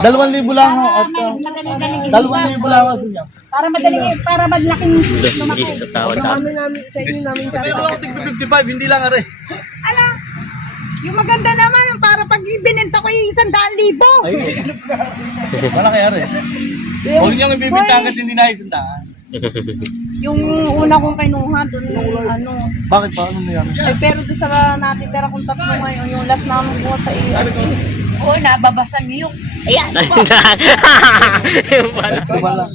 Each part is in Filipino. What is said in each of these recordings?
2,000 lang ho. At, Madaling-daling 2,000 lang ho sa inyo. Para madaling, para malaking Dos gis sa tawad sa atin. Pero ako tig 55, hindi lang are. Ano? Yung maganda naman, yung para pag ibinenta ko yung 100,000. Ay, malaki are. Huwag niyong ibibigta hanggat hindi na 100. Yung una kong kinuha, doon ano. Bakit pa? Ano nangyari? Ay, pero doon sa natitira kong tatlo ngayon, yung last namin ko sa iyo. Oo, nababasan niyo. Ayan. Yung pala. Wala.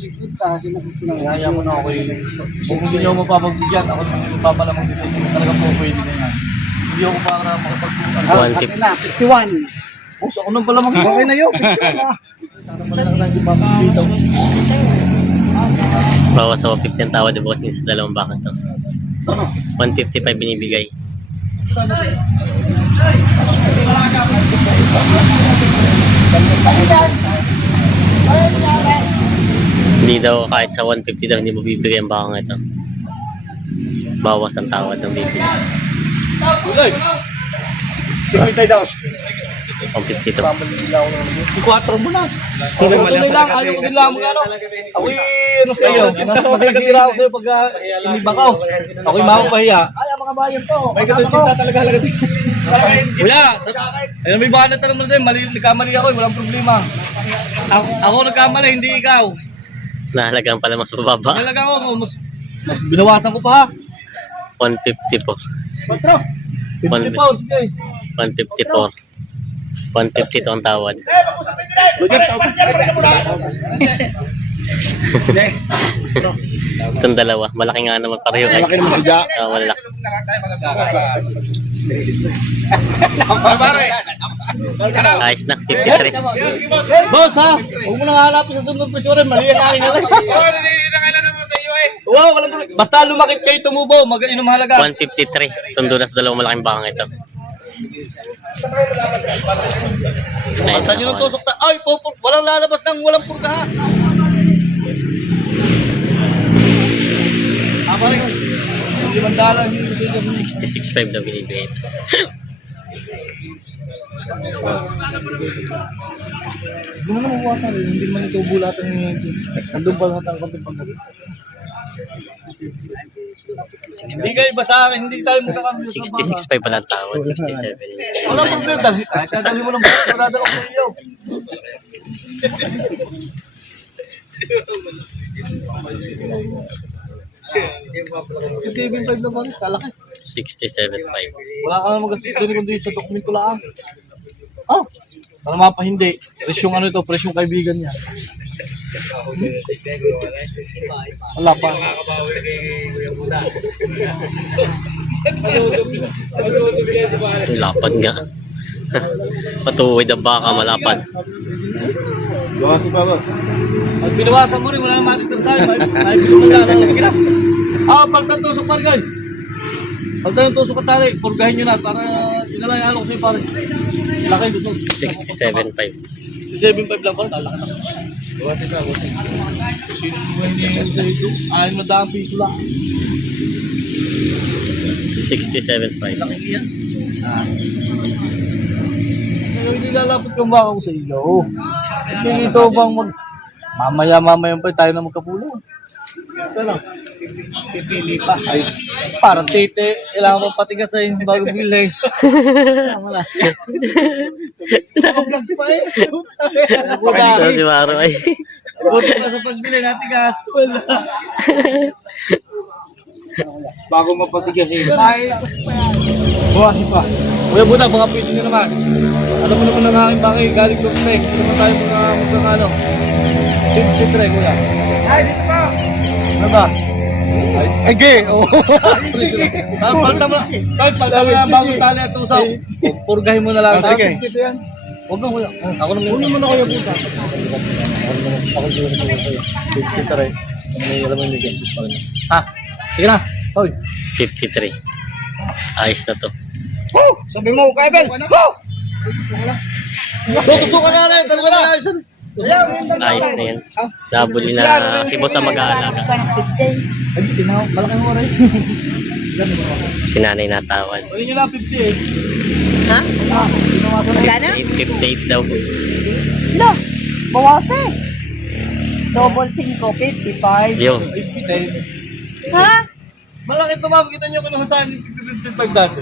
Kaya mo na ako eh. Kung hindi niyo mapapagbigyan, ako nang ipapalamang din sa inyo. Talagang po pwede na yan. Hindi ako para makapagpunan. 150. Boss, ako nang palamang. Okay na yun. 51 na. Bawas sa 15 tawad di bossing sa dalawang bakit to. 155 binibigay. Hindi daw kahit sa 150 daw hindi mo bibigay ang bakang ito. Bawas ang tawad ng bibigay. Simitay daw. 150 to. Si 4 mo na. Tunay lang, ayaw ko nila magano. Ako ano sa iyo, masisira ako sa'yo pag inibakaw. Ako'y mapapahiya. Ay, mga bayan to. May salutsita talaga halaga dito. Kuya, ayun may bahan na tanong mo din, nagkamali ako, walang problema. Ako nagkamali, hindi ikaw. Nahalagaan pala mas mababa. Nalaga ako, mas binawasan ko pa ha. 150 po. 50 pounds, sige. 154. 150 to ang tawad. Itong dalawa. Malaki nga naman pareho kayo. Malaki naman si Jack. Wala. Ayos na. 53. Boss ha, huwag mo nang hanapin sa sunod presyo rin, mali ang aking halag. Wow, walang problema. Basta lumakit kayo tumubo, mag-inom halaga. 153. Sundo na sa dalawang malaking bakang ito. Pagka nyo ng tusok ay, walang lalabas ng walang purga ha. Pare ko, hindi mandala. 66.5 na binibigay. Hindi mo naman mawasan rin, hindi naman ito bulatan yung nandun pa natin ang konting pagkasin. Hindi kayo basa akin, hindi tayo magkakamit. 66.5 pala ang tawad. 67. Walang problema, dali mo lang madadala ko sa iyo. Kasi 7.5 na ba? Kalaki. 67.5. Wala ka naman kasi doon kundi sa dokumento lang. Oh, para mapahindi. Presyong ano ito, presyong kaibigan niya. Wala pa. Lapad nga. Patuwid ang baka, malapad. Bawasan pa, boss. Pag binawasan mo rin, wala nang matitira sa akin. May bilong lang lang. Sige na. Pagtatusok pa guys. Pagtatusok ka tali, purgahin nyo na para inalay ano ko sa'yo pare. Laki dito. 67.5. Si 7.5 lang pala, talaki na. Bawasan ka, bawasan. Ay, madaming piso lang. 67.5. Laki yan. Hindi lalapit kang baka ko sa iyo. Hindi ito bang mamaya pa tayo na magkapulo. Ito lang. Pipili pa. Ay, parang tite. Kailangan mo patigas sa yung bago bilhin. Tama na. Nakablog pa eh. Ito si Maro ay. Buti pa sa pagbili natin gas. Wala. Bago mapatigas eh. Ay, buwasin pa. Kuya Buta, mga piso nyo naman. Alam mo naman ang aking bakay, galing ko kasi. Hindi naman tayo mga ano. 53, kuya. Ay, dito pa. Ano ba? Ay, gay. Palta mo na. Palta mo na bagong tali at usaw. Purgahin mo na lang. Sige. Huwag na kuya. Ako naman. Huwag naman ako yung puta. Ako naman kuya. 53. Alam mo yung gastos pa rin. Ha? Sige na. Hoy. 53. Ayos na to. Woo! Sabi mo, Kevin! Woo! Tutusukan na rin. Talaga na ayos. Ayos na yan. Nabuli na si boss ang mag-aalaga. Ay, tinaw. Malaki mo rin. Si nanay natawan. Ayun nyo lang 50 eh. Ha? Magkano? 58 daw. No. Bawasan. Double 5, 55. Yung. Ha? Malaki tumawag, kita nyo kung saan 55 dati.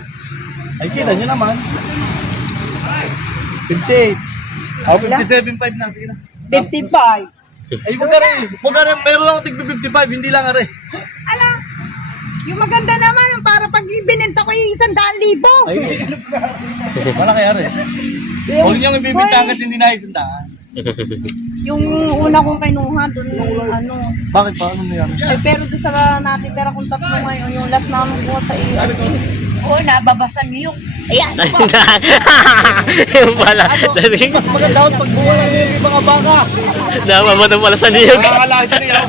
Ay, kita nyo naman. 58. Oh, 57.5 na. Sige na. 55. Ay, wag ka rin. Meron lang tig 55, hindi lang are. Ala, yung maganda naman, yung para pag ibinenta ko yung 100,000. Ay, malaki are. Huwag niyong ibibinta hanggat hindi na isandaan. Yung una kong kinuha, doon ano. Bakit pa? Ano na yan? Ay, pero doon sa natitira kong tatlo ngayon, yung last namin ko sa iyo. Oo, nababasan niyo. Ayan. Yung pala. Mas maganda ako pag buwan lang yung mga baka. Namamatang pala sa niyog. Nakakalaki sa niyo.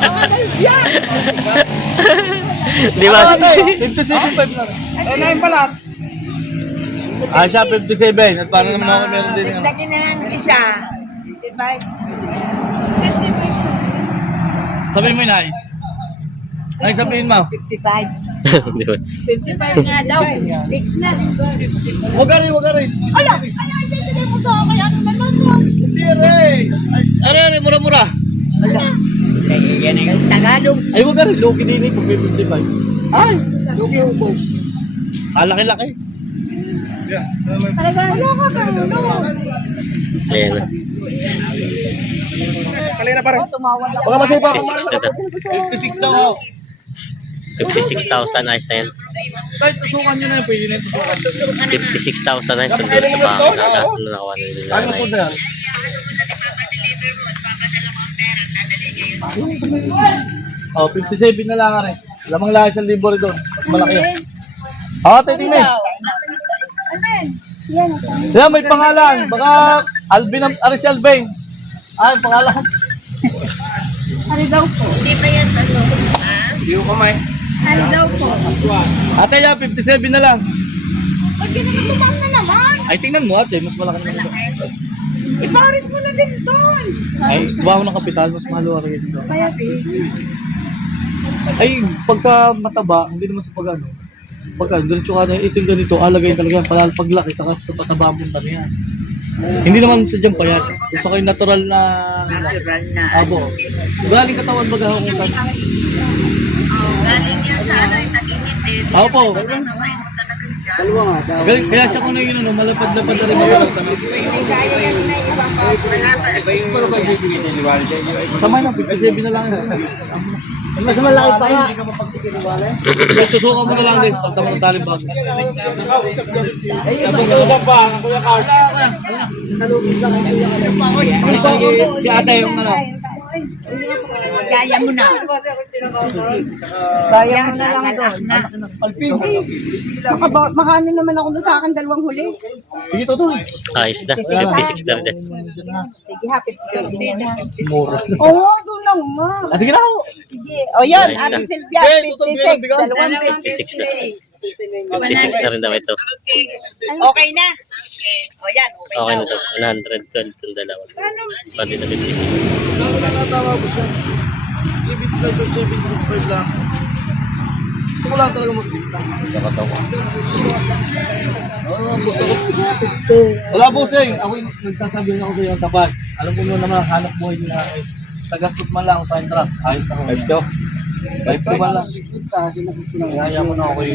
Di ba? Ano ate? 57.5 lang. Eh, na yung palat. Ah, siya 57. At paano naman ako meron din yung ano? Lagyan na ng isa. 55. Sabihin mo yun, Nay. Nay, sabihin mo. 55. Di ba? 55 nga daw. Fix na. Huwag ka rin, huwag ka rin. Ala, ibibigay mo sa akin, ano naman mo? Hindi rin. Ay, mura-mura. Yan ang Tagalog. Ay, huwag ka rin. Loki din eh, pag may 55. Ay, Loki hubo. Ah, laki-laki. Wala ka ano? Ayan na. Kalina pa rin. Tumawad ako. Baka masaya pa ako. 56 na daw. 56 daw ako. 56,000 ayos na yan. Kahit tusukan nyo na yun, pwede na yung tusukan. 56,000 na yun. Sundo sa baka. Nakasunod na nakawa na nila. Ano po na yan? Oh, 57 na lang ka rin. Lamang lang 1,000 rito. Mas malaki yan. Oo, titingnan. Yan, may pangalan. Baka Alvin, si Alvin. Ah, yung pangalan. Ano daw po? Hindi pa yan ano. Hindi ko kamay. Ano daw po? Ate, yan, 57 na lang. Pag naman tumas na naman. Ay, tingnan mo ate, mas malaki naman. Iparis mo na din doon. Ay, bago ng kapital, mas mahalo ka rin dito. Kaya, Ay, pagka mataba, hindi naman sa pag-ano. Pagka, diretso ka na, ito yung ganito, alagay talaga yung paglaki, saka sa pataba ang punta na yan. Hindi naman sa dyan pa yan. Kung sa kayo natural na Natural na. abo. Galing katawan baga ako kung saan. Galing yan sa ano, yung tag-init din. Ako po. Namayin mo talaga dyan. Galing, kaya siya kung na yun, ano, malapad-lapad na rin mga tanong. hindi kaya yan na ibang Sama na, 57 na lang. Mas malaki pa nga. Tusukan mo na lang din, pagtama ng talim bago. Si ate yung ano. Gaya mo na. Kaya mo na lang doon. Alpin. Makaano naman ako doon sa akin dalawang huli. Sige, totoo. Ayos na. 56 na rin. Sige, happy birthday na. Mura. Oo, doon lang ma. Ah, sige na. Sige. O yan, Nice na. Ate Silvia, Eh, 56. totoo, Dalawang 56 na. 56. 56 na rin daw ito. Okay na? O yan, okay Okay na. na to. 112 itong dalawa. Ano? Pati na 56. Bago na natawa ko siya. Ibig ko ito 765 lang. Gusto ko lang talaga magbita. Nakatawa. Oo, gusto ko. Wala po, Seng. Ako yung nagsasabi na ako kayo ang tapat. Alam ko nyo naman, hanap buhay nyo na sa gastos man lang ako sa entrap. Ayos na ako. Kahit ko man lang. Kaya mo na ako kayo.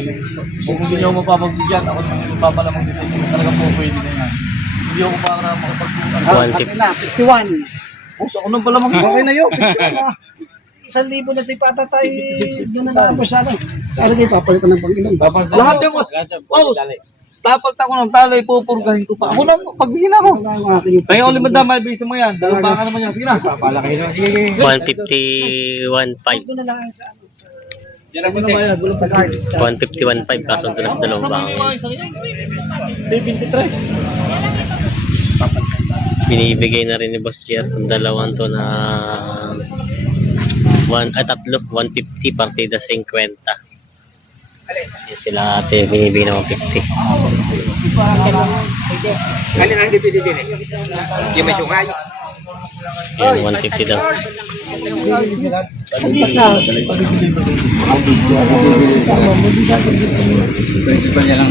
Kung hindi nyo mapapagbigyan, ako nang papalamang din sa inyo. Talaga po pwede na yan. Hindi ako para makapag-bukan. 150. Puso ako nang palamang. Okay na yun, 51 na. 1,000 na tayo pata tayo, yun na lang masyado. Kaya tayo papalitan ng Panginoon. Lahat yung, oh, tapalta ko ng talay, pupurgahin ko pa. Ako na, pagbigyan ako. Kaya ulit madama, ibig mo yan. Dalawang baka naman yan. Sige na. 151.5. Doon na lang sa ano. Ako na ba yan? Gulang sa card. 151.5 kasunod na sa dalawang baka. 23. Binibigay na rin ni Boss Jer ang dalawang to na tatlo, 150 partida 50. Yan sila ate, binibigay na 150. Kali lang dito din eh. Yung may sukay. Yan, 150 daw.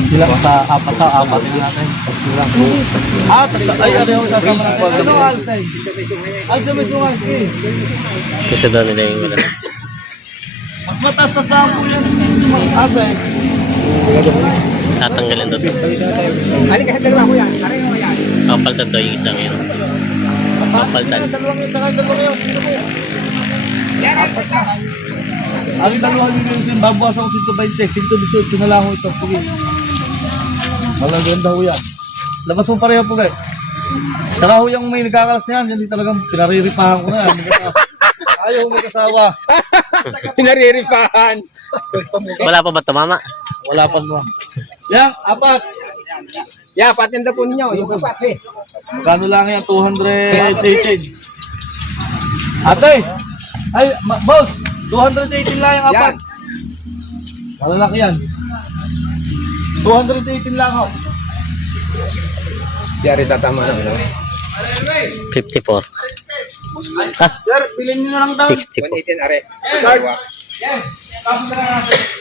Bilang sa apat din natin. Ay, ano yung sasama natin? Sino ang Alsay? Alsay may sungan, sige. Kasi daw nila yung wala. Mas mataas lang po yan. Alsay. Tatanggalin daw ito. Papaltan daw yung isang yun. Papaltan. Dalawang yun, saka dalawang yun. Sige po. Ang dalawang yun yung babawasan ko 120. 118 na lang ako ito. Sige. Walang ganda ho yan. Labas mo pareho po guys. Saka ho yung may nagkakalas na yan. Hindi talagang pinariripahan ko na yan. Ayaw may kasawa. Pinariripahan. Wala pa ba tumama? Wala pa naman. Yan, apat. Yeah, patinda po ninyo. Yung apat eh. Magkano lang yan? 218. Ate! Ay, boss! 218 lang yung apat. Malalaki yan. 218 lang ako. Diyan tatama na. 54. Ah, Sir, bilhin nyo na lang daw. 60 po. 118 are.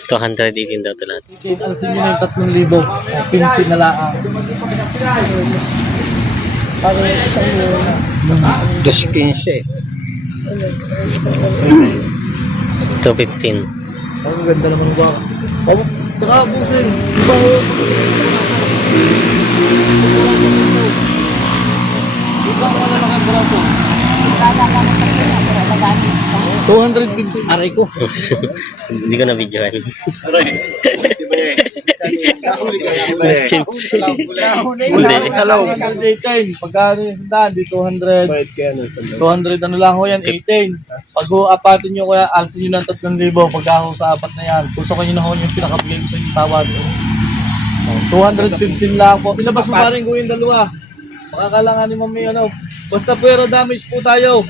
218 daw ito lahat. Alsin nyo na yung 3,000. Pinsin na lang. Dos 15. 215. Ang ganda naman ba? Tsaka busin. Iba ho. Iba ang malalaki ang braso. 250. Aray ko. Hindi ko na-videohan. Skins. Hindi. Hello. 118. Pagkano yung sandaan, di 200. 200 ano lang ho yan, 18. Pag apatin nyo kaya, alsin nyo ng 3,000. Pagka ho sa apat na yan. Gusto ko nyo na ho yung pinakabigay ko sa inyong tawad. 215 lang po. Pinabas mo pa rin ko yung dalawa. Makakalangan ni mami ano. Basta pero damage po tayo.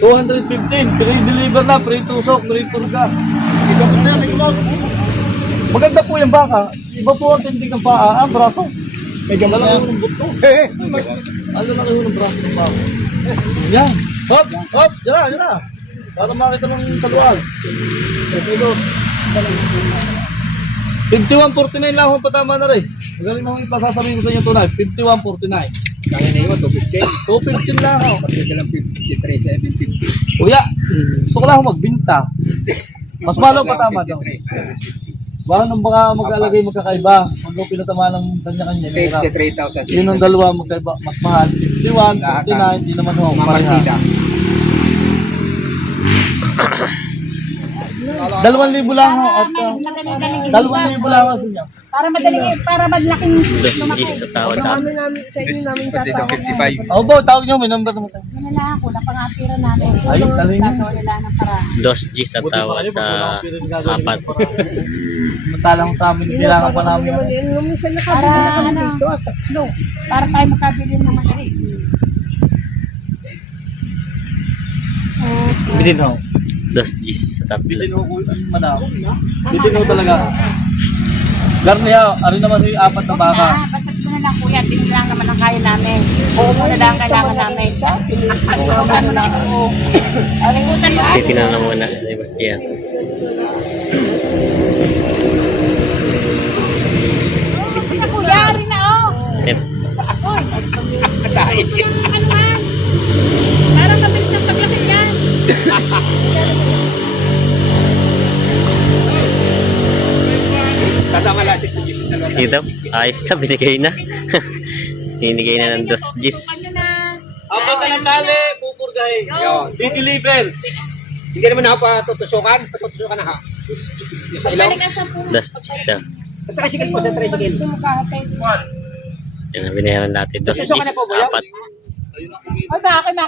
215. Pre-deliver na, pre-tusok, pre-turga. Maganda po yung baka. Iba po ang tindig ng paa. Ang braso. May lalaki ho ng buto. Ang lalaki ho ng braso ng baka. Yan. Hop! Hop! Diyan na! Para makita ng kaluwag. 51.49 lang akong patama na rin. Magaling na akong ipasasabihin ko sa inyo tunay. 51.49. Kaya na yun, 215. 215 lang ako. Pati silang 53, 750. Kuya, gusto ko lang ako magbinta. Mas malaw patama daw. Baka nang baka mag-alagay magkakaiba. Pag daw pinatama ng kanya-kanya. 53,000. Yun ang dalawa magkaiba. Mas mahal. 51, 49, hindi naman ako pareha. 2,000 lang ako. At 2,000 lang ako sa inyo. Para madaling, para madlaking Dos G's sa tawad sa akin. Pati daw 55. Ako po, tawag nyo. May number naman sa inyo. Yan na ako, napangapira namin. Ay, taling nyo. Wala ng paraan. Dos G's sa tawad sa apat. Matalang sa amin, kailangan pa namin. Para ano, para tayo makabili ng madali. Bilhin ho. Dos G's sa tatlo. Bilhin ho ko yung manaw. Bilhin ho talaga. Garniya, ano naman yung apat na baka. Basta mo na lang kuya, tingin lang naman ang kaya namin. Oo mo na lang ang kailangan namin. Ano na ako. Aling ko sa'yo. Titignan na muna ni Bastian. Kuya, rin na oh. Yep. Parang mabilis ng paglaki yan. Tatama lang 6 Sige daw. Ayos na, binigay na. Binigay na ng Dos G's. Apat na ng tali, pupurgahin. Di-deliver. Hindi naman ako patutusukan. Patutusukan na ha. Sa ilaw. Dos G's daw. Sa tricycle po, sa tricycle. Yan, binayaran natin. Dos G's, apat. Ay, bakit